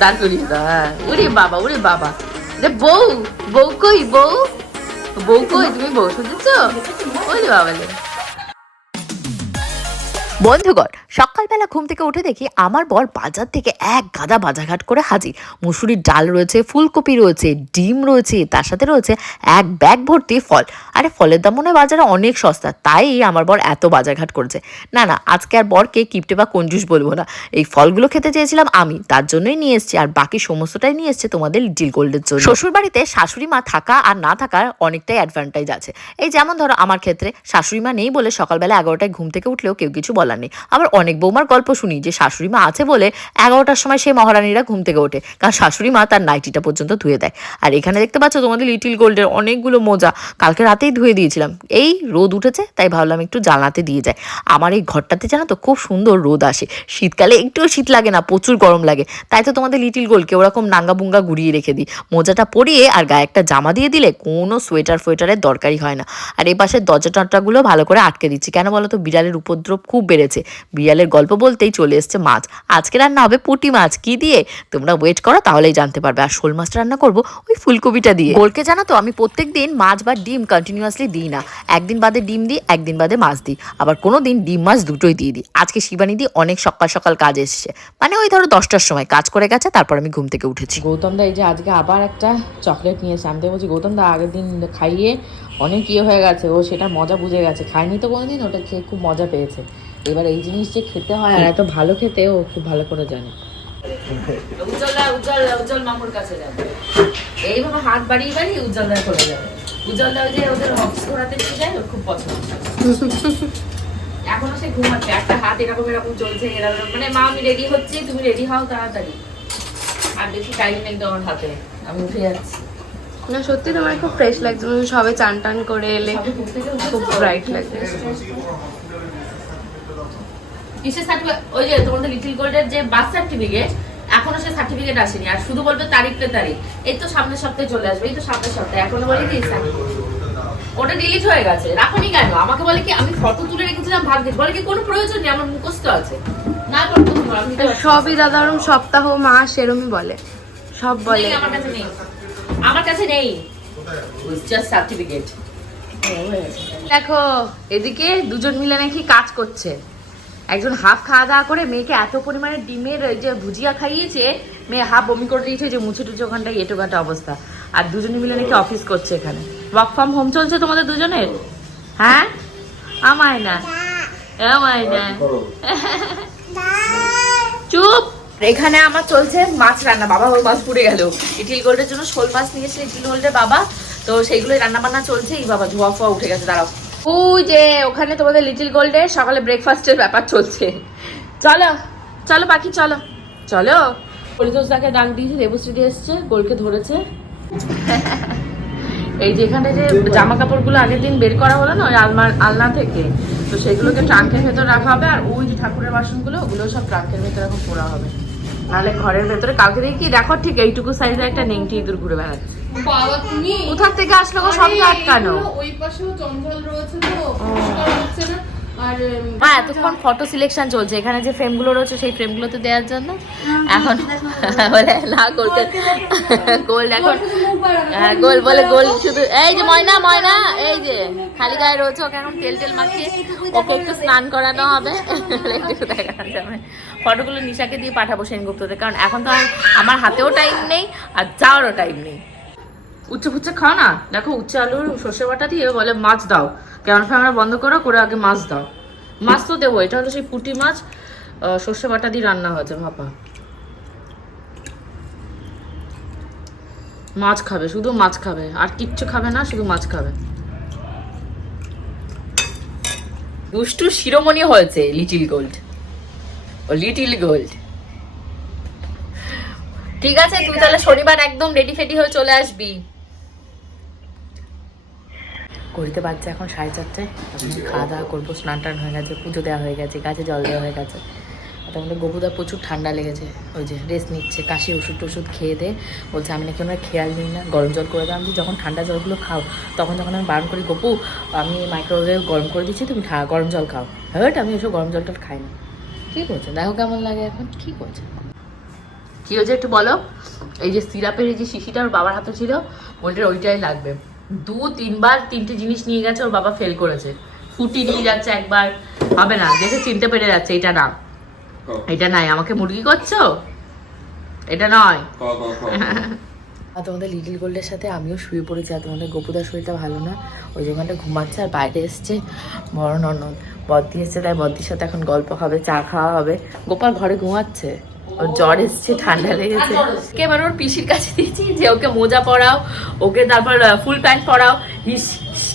দাঁত করিয়ে দাও হ্যাঁ বাবা উরে বাবা রে বউ বউ কই বউ বউ কই তুমি বউ শুনতেছ ওরে বাবা বন্ধুগণ সকালবেলা ঘুম থেকে উঠে দেখি আমার বর বাজার থেকে এক গাদা বাজারঘাট করে হাজির। মুসুরির ডাল রয়েছে, ফুলকপি রয়েছে, ডিম রয়েছে, তার সাথে রয়েছে এক ব্যাগ ভর্তি ফল। আরে ফলের দাম মনে বাজারে অনেক সস্তা, তাই আমার বর এত বাজারঘাট করেছে। না না, আজকে আর বরকে কিপটে বা কঞ্জুস বলব না। এই ফলগুলো খেতে চেয়েছিলাম আমি, তার জন্যই নিয়ে এসেছি, আর বাকি সমস্তটাই নিয়ে এসছে তোমাদের লিটিল গোল্ডের জন্য। শ্বশুর বাড়িতে শাশুড়ি মা থাকা আর না থাকার অনেকটাই অ্যাডভান্টেজ আছে। এই যেমন ধরো, আমার ক্ষেত্রে শাশুড়ি মা নেই বলে সকালবেলা এগারোটায় ঘুম থেকে উঠলেও কেউ কিছু বলার নেই। আবার অনেক বৌমার গল্প শুনি যে শাশুড়ি মা আছে বলে এগারোটার সময় সেই মহারানীরা ঘুম থেকে ওঠে। কারণ শাশুড়ি মা তার নাইটিটা পর্যন্ত ধুয়ে দেয়। আর এখানে দেখতে পাচ্ছ তোমাদের লিটিল গোল্ডের অনেকগুলো মোজা। কালকে রাতেই ধুয়ে দিয়েছিলাম। এই রোদ উঠেছে, তাই ভাবলাম একটু জানলাতে দিয়ে যায় আমার এই ঘরটাতে জানো তো খুব সুন্দর রোদ আসে। শীতকালে একটুও শীত লাগে না, প্রচুর গরম লাগে। তাই তো তোমাদের লিটিল গোলকে ওরকম নাঙ্গা বুঙ্গা ঘুরিয়ে রেখে দিই। মোজাটা পরিয়ে আর গায়ে একটা জামা দিয়ে দিলে কোনো সোয়েটার ফোয়েটারের দরকারই হয় না। আর এই পাশের দরজা টরজাগুলো ভালো করে আটকে দিচ্ছি। কেন বলো তো? বিড়ালের উপদ্রব খুব বেড়েছে। বিড়ালের গল্প বলতেই চলে এসছে মাছ। আজকে রান্না হবে পুঁটি মাছ। কি দিয়ে? তোমরা ওয়েট করো, তাহলেই জানতে পারবে। আর শোল মাছটা রান্না করব ওই ফুলকপিটা দিয়ে। গোলকে জানো তো, আমি প্রত্যেক দিন মাছ বা ডিম কন্টিনিউয়াসলি দিই না। একদিন বাদে ডিম দিই, একদিন বাদে মাছ দিই। আবার কোনো দিন ডিম মাছ দুটোই দিয়ে দিই। আজকে শিবানী দি অনেক সকাল সকাল কাজ এসেছে। মানে ওই ধরো দশটার সময় কাজ করে গেছে, তারপর আমি ঘুম থেকে উঠেছি। গৌতম দা, এই যে আজকে আবার একটা চকলেট নিয়ে এসে আমি বলছি, গৌতম দা, আগের দিন খাইয়ে অনেক ইয়ে হয়ে গেছে। ও সেটা মজা বুঝে গেছে। খায়নি তো কোনোদিন, ওটা খেয়ে খুব মজা পেয়েছে। এবার এই জিনিস যে খেতে হয় আর এত ভালো খেতে ও খুব ভালো করে জানে। উজ্জ্বল দা উজ্জ্বল উজ্জ্বল মামুর কাছে যাবে। এইভাবে হাত বাড়িয়ে বাড়িয়ে উজ্জ্বল দা চলে যাবে। উজ্জ্বল দা যে ওদের হক্স ঘোরাতে নিয়ে যায় ওর খুব পছন্দ। এখনও সে ঘুমাচ্ছে একটা হাত এরকম এরকম চলছে এরকম। মানে মা আমি রেডি হচ্ছি তুমি রেডি হও তাড়াতাড়ি। আর বেশি টাইম নেই তোমার হাতে। আমি উঠে যাচ্ছি। না সত্যি তোমার খুব ফ্রেশ লাগছে। সবে চান টান করে এলে খুব ব্রাইট লাগছে। কিসের সার্টিফিকেট ওই যে তোমাদের লিটিল গোল্ডের যে বার্থ সার্টিফিকেট এখনও সে সার্টিফিকেট আসেনি। আর শুধু বলবে তারিখ পে তারিখ। এই তো সামনের সপ্তাহে চলে আসবে এই তো সামনের সপ্তাহে। এখনও বলে কি ওটা ডিলিট হয়ে গেছে। রাখনি কেন? আমাকে বলে কি আমি ফটো তুলে রেখেছিলাম ভাগ্যে। বলে কি কোনো প্রয়োজন নেই আমার মুখস্থ আছে। না করতে। সবই দাদা ওরম সপ্তাহ মাস এরমই বলে। সব বলে। আমার কাছে নেই। আমার কাছে নেই। জাস্ট সার্টিফিকেট দেখো এদিকে দুজন মিলে নাকি কাজ করছে। একজন হাফ খাওয়া দাওয়া করে মেয়েকে এত পরিমাণে ডিমের যে ভুজিয়া খাইয়েছে, মেয়ে হাফ বমি করে দিয়েছে যে মুছে টুছে ওখানটায় এটোকাটা অবস্থা। আর দুজনে মিলে নাকি অফিস করছে এখানে। ওয়ার্ক ফ্রম হোম চলছে তোমাদের দুজনের? হ্যাঁ? আমায় না। আমায় না। চুপ! এখানে আমার চলছে মাছ রান্না। বাবা, ওর মাছ পুড়ে গেল। ইটিল গোল্ডের জন্য শোল মাছ নিয়েছে ইটিল গোল্ডের বাবা। তো সেইগুলোই রান্না বান্না চলছে। এই বাবা ধোয়া ফোয়া উঠে গেছে, দাঁড়াও। ওই যে ওখানে তোমাদের লিটিল গোল্ডে সকালে ব্রেকফাস্টের ব্যাপার চলছে। চলো চলো বাকি চলো। চলো। পরিতোষদাকে ডাক দিয়েছে দেবশ্রী এসছে, গোলকে ধরেছে। এই যে এখানে যে জামা কাপড়গুলো আগের দিন বের করা হলো না, ওই আলমার, আলনা থেকে, তো সেগুলোকে ট্রাঙ্কের ভেতর রাখা হবে, আর ওই যে ঠাকুরের বাসনগুলো ওগুলো সব ট্রাঙ্কের ভেতর এখন পোড়া হবে। নাহলে ঘরের ভেতরে, কালকে দেখি দেখো ঠিক এইটুকু সাইজের একটা নেংটি ইঁদুর ঘুরে বেড়াচ্ছে। বাবা তুমি কোথার থেকে আসলো গো? সব আটকানো। ওই পাশেও জঞ্জাল রয়েছে তো পরিষ্কার হচ্ছে না। হ্যাঁ এতক্ষণ ফটো সিলেকশন চলছে। এখানে যে ফ্রেমগুলো রয়েছে সেই ফ্রেমগুলোতে দেওয়ার জন্য এখন বলে না গোলকে গোল্ড এখন হ্যাঁ গোল বলে গোল শুধু এই যে ময়না ময়না এই যে খালি গায়ে রয়েছে ওকে এখন তেল টেল মাখিয়ে ওকে একটু স্নান করানো হবে। একটু দেখানো যাবে। ফটোগুলো নিশাকে দিয়ে পাঠাবো সেনগুপ্ততে কারণ এখন তো আমার হাতেও টাইম নেই আর যাওয়ারও টাইম নেই। উচ্ছে ফুচ্ছে খাও না? দেখো উচ্ছে আলুর সর্ষে বাটা দিয়ে বলে মাছ দাও। ক্যামেরা ফ্যামেরা বন্ধ করো, করে আগে মাছ দাও। মাছ তো দেবো, এটা হলো সেই পুঁটি মাছ সর্ষে বাটা দিয়ে রান্না হয়েছে, ভাপা। মাছ খাবে, শুধু মাছ খাবে। আর কিচ্ছু খাবে না, শুধু মাছ খাবে। দুষ্টু শিরোমণি হয়েছে, লিটিল গোল্ড। ও, লিটিল গোল্ড। ঠিক আছে, তুই তাহলে শনিবার একদম রেডি ফেডি হয়ে চলে আসবি। ঘড়িতে বাচ্চা এখন সাড়ে চারটে। খাওয়া দাওয়া করব স্নান টান হয়ে গেছে পুজো দেওয়া হয়ে গেছে গাছে জল দেওয়া হয়ে গেছে। তার মধ্যে গবুদা প্রচুর ঠান্ডা লেগেছে ওই যে রেস্ট নিচ্ছে কাশি ওষুধ টষুধ খেয়ে দে বলছে আমি নাকি ওনার খেয়াল নিই না গরম জল করে দাও। আমি যখন ঠান্ডা জলগুলো খাও তখন যখন আমি বারণ করি গপু আমি মাইক্রোওয়েভ গরম করে দিচ্ছি তুমি ঠা- গরম জল খাও। হ্যাঁ আমি ওসব গরম জলটা খাই না। ঠিক বলছে দেখো কেমন লাগে এখন কী করছে কী হয়েছে একটু বলো? এই যে সিরাপের এই যে শিশিটা ওর বাবার হাতে ছিল ওইটার ওইটাই লাগবে। দু তিনবার তিনটে জিনিস নিয়ে গেছে ওর বাবা ফেল করেছে। ফুটি নিয়ে যাচ্ছে একবার। হবে না দেখে চিনতে পেরে যাচ্ছে এটা না। এটা নাই আমাকে মুরগি করছ? এটা নয়। আর তোমাদের লিটল গোল্ডের সাথে আমিও শুয়ে পড়েছি আর তোমাদের গোপুদার শরীরটা ভালো না। ওই যেখানটা ঘুমাচ্ছে আর বাইরে এসছে বড় ননদ। বদ্দি এসছে তাই বদ্দির সাথে এখন গল্প হবে চা খাওয়া হবে। গোপাল ঘরে ঘুমাচ্ছে? ওর জ্বর এসছে ঠান্ডা লেগেছে। কে এবার ওর পিসির কাছে দিয়েছি যে ওকে মোজা পরাও ওকে তারপর ফুল প্যান্ট পরাও হিস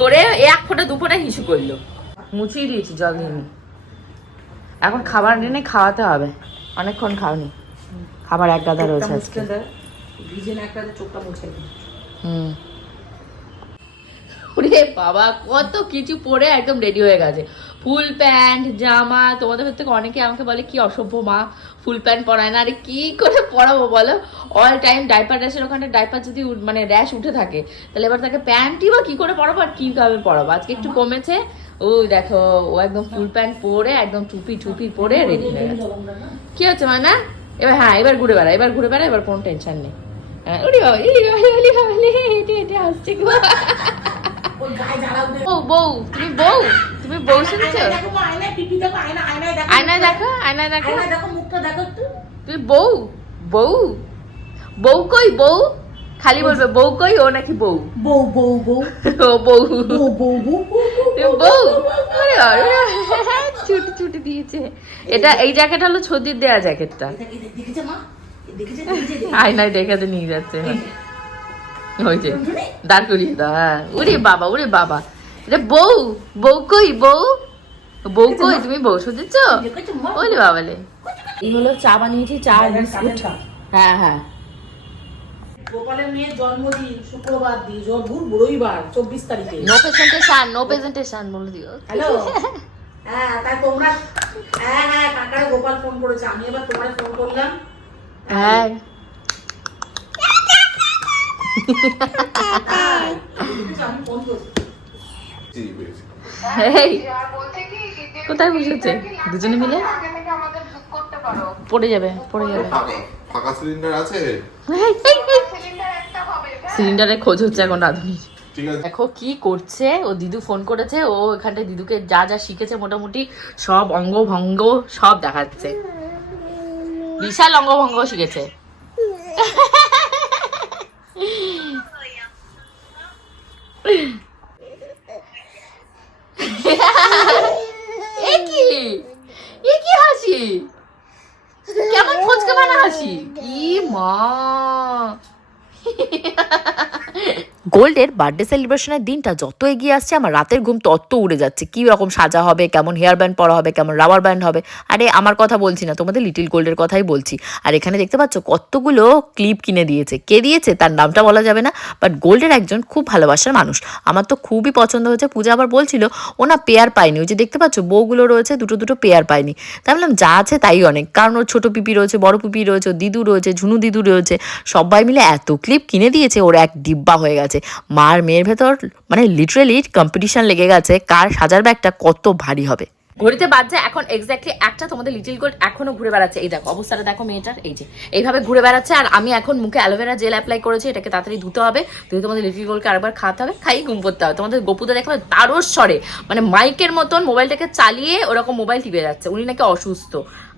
করে এক ফোঁটা দু ফোঁটা হিসু করল। মুছিয়ে দিয়েছি জল দিয়ে এখন খাবার এনে খাওয়াতে হবে। অনেকক্ষণ খাওনি। খাবার এক গাদা রয়েছে আজকে। হুম। ওরে বাবা কত কিছু পরে একদম রেডি হয়ে গেছে। ফুল প্যান্ট জামা তোমাদের ভেতর থেকে অনেকে আমাকে বলে কি অসভ্য মা ফুল প্যান্ট পরায় না। আরে কি করে পরাবো বলো? অল টাইম ডাইপার র্যাশের ওখানে ডাইপার যদি মানে র্যাশ উঠে থাকে তাহলে এবার তাকে প্যান্টই বা কি করে পরাবো আর কি ভাবে পরাবো? আজকে একটু কমেছে। ওই দেখো ও একদম ফুল প্যান্ট পরে একদম টুপি টুপি পরে রেডি হয়ে গেছে। কি হচ্ছে মানে এবার হ্যাঁ এবার ঘুরে বেড়া এবার ঘুরে বেড়া এবার কোনো টেনশন নেই। হ্যাঁ, উড়ি বাবা উড়ি বাবা উড়ি বাবা হেঁটে হেঁটে আসছে। বউ বউ তুমি বউ তুমি বউ শুনছো? আয়নায় দেখো। আয়নায় দেখো তুমি বউ বউ বউ কই বউ? খালি বলবে বউ কই ও নাকি বউ? বউ বউ বউ। ও বউ। বউ বউ বউ ছুটি ছুটি দিয়েছে। এটা এই জ্যাকেট হলো ছদির দেয়া জ্যাকেটটা। আয়নায় দেখাতে নিয়ে যাচ্ছে। ওই যে দাঁড় করিয়ে দাও হ্যাঁ। ওরে বাবা ওরে বাবা। এটা বউ বউ কই বউ? বউ কই তুমি বউ সুদিচ্ছ ওলে বাবালে। এই হলো চা বানিয়েছি চা আর বিস্কুট। হ্যাঁ হ্যাঁ। গোপালের মেয়ের জন্মদিন শুক্রবার দিন জোর রবিবার চব্বিশ তারিখে। নো প্রেজেন্টেশন নো প্রেজেন্টেশন বলে দিও। হ্যালো হ্যাঁ তাই তোমরা হ্যাঁ হ্যাঁ কাকারে গোপাল ফোন করেছে আমি এবার তোমার ফোন করলাম। হ্যাঁ। আমি ফোন করছি এই, কোথায় বসেছে? দুজনে মিলে? পড়ে যাবে পড়ে যাবে। ফাঁকা সিলিন্ডার আছে? সিলিন্ডারের খোঁজ হচ্ছে এখন রাধুনির দেখো কি করছে ও দিদু ফোন করেছে ও এখানটায় দিদুকে যা যা শিখেছে মোটামুটি সব অঙ্গ ভঙ্গ সব দেখাচ্ছে। বিশাল অঙ্গ ভঙ্গ শিখেছে এ কি এ কি হাসি কেমন ফচকে বানা হাসি কি মা গোল্ডের বার্থডে সেলিব্রেশনের দিনটা যত এগিয়ে আসছে, আমার রাতের ঘুম তত উড়ে যাচ্ছে। কি রকম সাজা হবে, কেমন হেয়ার ব্যান্ড পরা হবে, কেমন রাবার ব্যান্ড হবে। আরে, আমার কথা বলছি না, তোমাদের লিটিল গোল্ডের কথাই বলছি। আর এখানে দেখতে পাচ্ছ, কতগুলো ক্লিপ কিনে দিয়েছে। কে দিয়েছে? তার নামটা বলা যাবে না বাট গোল্ডের একজন খুব ভালোবাসার মানুষ। আমার তো খুবই পছন্দ হয়েছে। পূজা আবার বলছিল, ও না পেয়ার পায়নি। ওই যে দেখতে পাচ্ছ, বউগুলো রয়েছে, দুটো দুটো পেয়ার পায়নি। তাই বললাম, যা আছে তাই অনেক। কারণ ওর ছোটো পিপি রয়েছে, বড় পিপি রয়েছে দিদু রয়েছে, ঝুনু দিদু রয়েছে, সবাই মিলে এত ক্লিপ কিনে দিয়েছে, ওর এক ডিব্বা হয়ে গেছে। মার মেয়ের ভেতর মানে লিটারেলি কম্পিটিশন লেগে গেছে কার সাজার ব্যাগটা কত ভারী হবে। ঘড়িতে বাজছে এখন এক্স্যাক্টলি একটা, তোমাদের লিটিল গোল্ড এখনও ঘুরে বেড়াচ্ছে। এই দেখো, অবস্থাটা দেখো মেয়েটার, এই যে, এইভাবে ঘুরে বেড়াচ্ছে আর আমি এখন মুখে অ্যালোভেরা জেল অ্যাপ্লাই করেছি, এটাকে তাড়াতাড়ি ধুতে হবে, ধুয়ে তোমাদের লিটিল গোল্ডকে আরেকবার খাওয়াতে হবে, খাইয়ে ঘুম করতে হবে। তোমাদের গপুতে দেখবে তারও স্বরে মানে মাইকের মতন মোবাইলটাকে চালিয়ে ওরকম মোবাইল টিপে যাচ্ছে, উনি নাকি অসুস্থ।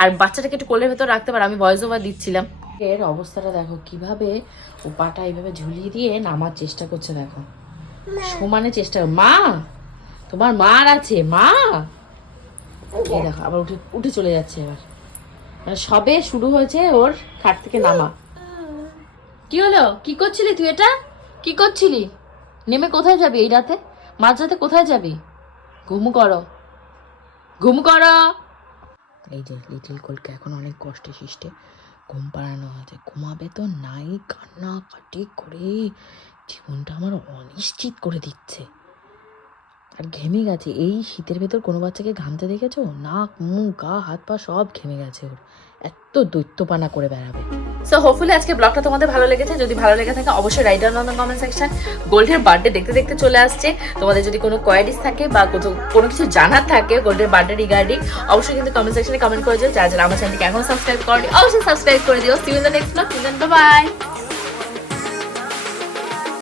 আর বাচ্চাটাকে একটু কোলের ভেতর রাখতে পারে, আমি ভয়েস ওভার দিচ্ছিলাম। এর অবস্থাটা দেখো কীভাবে ও পাটা এইভাবে ঝুলিয়ে দিয়ে নামার চেষ্টা করছে দেখো। সমানে চেষ্টা মা! তোমার মার আছে মা! এই দেখো আবার উঠে উঠে চলে যাচ্ছে এবার। মানে সবে শুরু হয়েছে ওর খাট থেকে নামা। কি হলো? কি করছিলি তুই এটা? কি করছিলি? নেমে কোথায় যাবি এই রাতে? মাঝ রাতে কোথায় যাবি? ঘুম করো। ঘুম করো! এই যে লিটিল কোলকে এখন অনেক কষ্টে সৃষ্টে। ঘুম পাড়ানো আছে। ঘুমাবে তো নাই, কান্না কাটি করে জীবনটা আমার অনিশ্চিত করে দিচ্ছে। আর ঘেমে গেছে। এই শীতের ভেতর কোনো বাচ্চাকে ঘামতে দেখেছ? নাক, মুখ, গা, হাত, পা সব ঘেমে গেছে ওর। এত দৈত্যপানা করে বেড়াবে। সো হোপফুলি আজকে ব্লগটা তোমাদের ভালো লেগেছে। যদি ভালো লেগে থাকে, অবশ্যই right down on comment section গোল্ডের বার্থডে দেখতে দেখতে চলে আসছে। তোমাদের যদি কোনো কোয়ারিজ থাকে বা কোনো- কোনো কিছু জানার থাকে গোল্ডের বার্থডে রিগার্ডিং অবশ্যই কিন্তু কমেন্ট সেকশনে কমেন্ট করে দিও। যারা যারা আমার চ্যানেলকে এখনও সাবস্ক্রাইব করেনি, অবশ্যই সাবস্ক্রাইব করে দিও। See you in the next blog bye